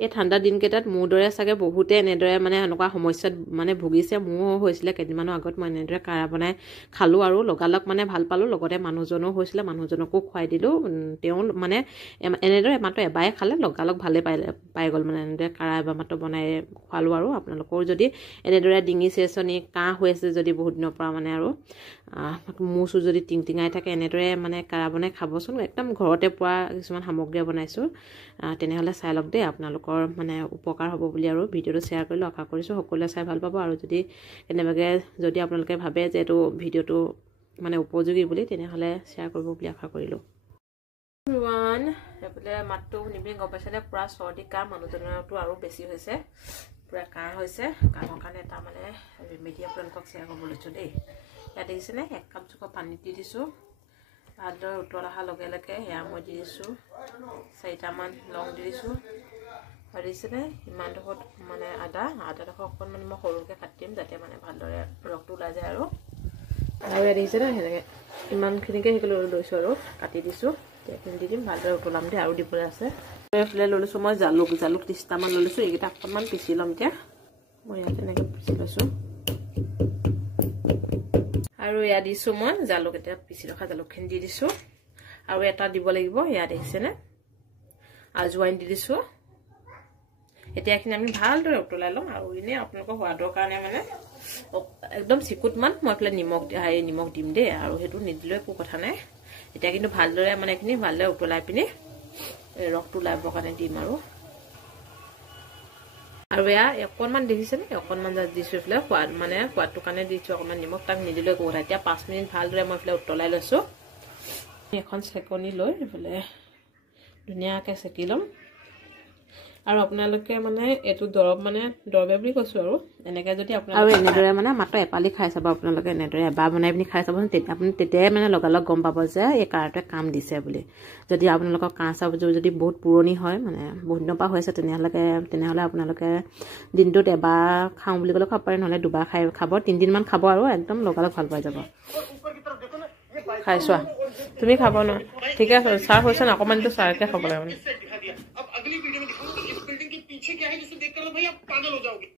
এই ঠাণ্ডা দিনকেইটাত মোৰ দৰে চাগে বহুতে এনেদৰে মানে এনেকুৱা সমস্যাত মানে ভুগিছে। মোৰো হৈছিলে কেইদিনমানৰ আগত মই এনেদৰে কাঢ়া বনাই খালোঁ আৰু লগালগ মানে ভাল পালোঁ। লগতে মানুহজনো হৈছিলে, মানুহজনকো খুৱাই দিলোঁ। তেওঁ মানে এনেদৰে মাত্ৰ এবাৰে খালে লগালগ ভালেই পাই গ'ল। মানে এনেদৰে কাঢ়া এবাৰ মাত্ৰ বনাই খোৱালোঁ। আৰু আপোনালোকৰ যদি এনেদৰে ডিঙি চেৰচনি কাহ হৈ আছে যদি বহুত দিনৰ পৰা মানে আৰু মূৰ চুৰ যদি টিংটিঙাই থাকে এনেদৰে মানে কাঢ়া বনাই খাবচোন। একদম ঘৰতে পোৱা কিছুমান সামগ্ৰীয়ে বনাইছোঁ। তেনেহ'লে চাই লওক দেই, আপোনালোকৰ মানে উপকাৰ হ'ব বুলি আৰু ভিডিঅ'টো শ্বেয়াৰ কৰিলোঁ। আশা কৰিছোঁ সকলোৱে চাই ভাল পাব। আৰু কেনেবাকৈ যদি আপোনালোকে ভাবে যে এইটো ভিডিঅ'টো মানে উপযোগী বুলি, তেনেহ'লে শ্বেয়াৰ কৰিব বুলি আশা কৰিলোঁ। এইফালে মাতটো শুনিবি গম পাইছেনে? পূৰা চৰ্দি কাহ, মানুহজনৰতো আৰু বেছি হৈছে, পূৰা কাহ হৈছে। কাহৰ কাৰণে এটা মানে ৰেমেডি আপোনালোকক শ্বেয়াৰ কৰিব লৈছোঁ দেই। ইয়াত দেখিছেনে? 1 কাপ জোখৰ পানী দি দিছোঁ। ভালদৰে উতল অহাৰ লগে লগে সেয়া মই দি দিছোঁ 4টামান লং দি দিছোঁ। আৰু দিছেনে ইমানডোখৰত মানে আদাডোখৰ অকণমান মই সৰুকৈ কাটি দিম যাতে মানে ভালদৰে ৰসটো ওলাই যায়। আৰু ইয়াত দেখিছেনে সেনেকৈ ইমানখিনিকে লৈছোঁ আৰু কাটি দিছোঁ। এইখিনি দি দিম, ভালদৰে উতলাম দেই, আৰু দিবলৈ আছে। এইফালে লৈ লৈছোঁ মই জালুক 30টামান লৈ লৈছোঁ। এইকেইটা অকণমান পিচি ল'ম এতিয়া। মই ইয়াত এনেকৈ পিচি লৈছোঁ। আৰু ইয়াত দিছোঁ মই জালুক, এতিয়া পিচি ৰখা জালুকখিনি দি দিছোঁ। আৰু এটা দিব লাগিব, ইয়াত দেখিছেনে আজৱাইন দি দিছোঁ। এতিয়া এইখিনি আমি ভালদৰে উতলাই ল'ম। আৰু এনেই আপোনালোকৰ সোৱাদৰ কাৰণে মানে একদম চিকুটমান মই এইফালে নিমখ দিম দেই। আৰু সেইটো নিদিলেও একো কথা নাই। এতিয়া কিন্তু ভালদৰে মানে এইখিনি ভালদৰে উতলাই পিনি ৰসটো ওলাবৰ কাৰণে দিম। আৰু এয়া অকণমান দেখিছেনে, অকণমান দিছোঁ এইফালে সোৱাদটোৰ কাৰণে দিছোঁ অকণমান নিমখ। তাক নিদিলেও একো কথা। এতিয়া 5 মিনিট ভালদৰে মই এইফালে উতলাই লৈছোঁ। এখন চেকনি লৈ এইফালে ধুনীয়াকৈ চেকি ল'ম। আৰু আপোনালোকে মানে এইটো দৰৱে বুলি কৈছোঁ। আৰু এনেকৈ যদি আপোনালোকে এনেদৰে মানে মাত্ৰ এপালি খাই চাব, আপোনালোকে এনেদৰে এবাৰ বনাই পিনি খাই চাবচোন। আপুনি তেতিয়াই মানে লগালগ গম পাব যে এই কাঢ়াটোৱে কাম দিছে বুলি। যদি আপোনালোকৰ কাহ চাহ যদি বহুত পুৰণি হয়, মানে বহুত দিনৰ পৰা হৈ আছে, তেনেহ'লে আপোনালোকে দিনটোত এবাৰ খাওঁ বুলি ক'লে খাব পাৰে, নহ'লে 2বাৰ খাব, 3 দিনমান খাব আৰু একদম লগালগ ভাল পাই যাব। খাই চোৱা, তুমি খাব ন? ঠিক আছে, চাহ হৈছে ন? অকণমানটো চাহকৈ খাব লাগে মানে।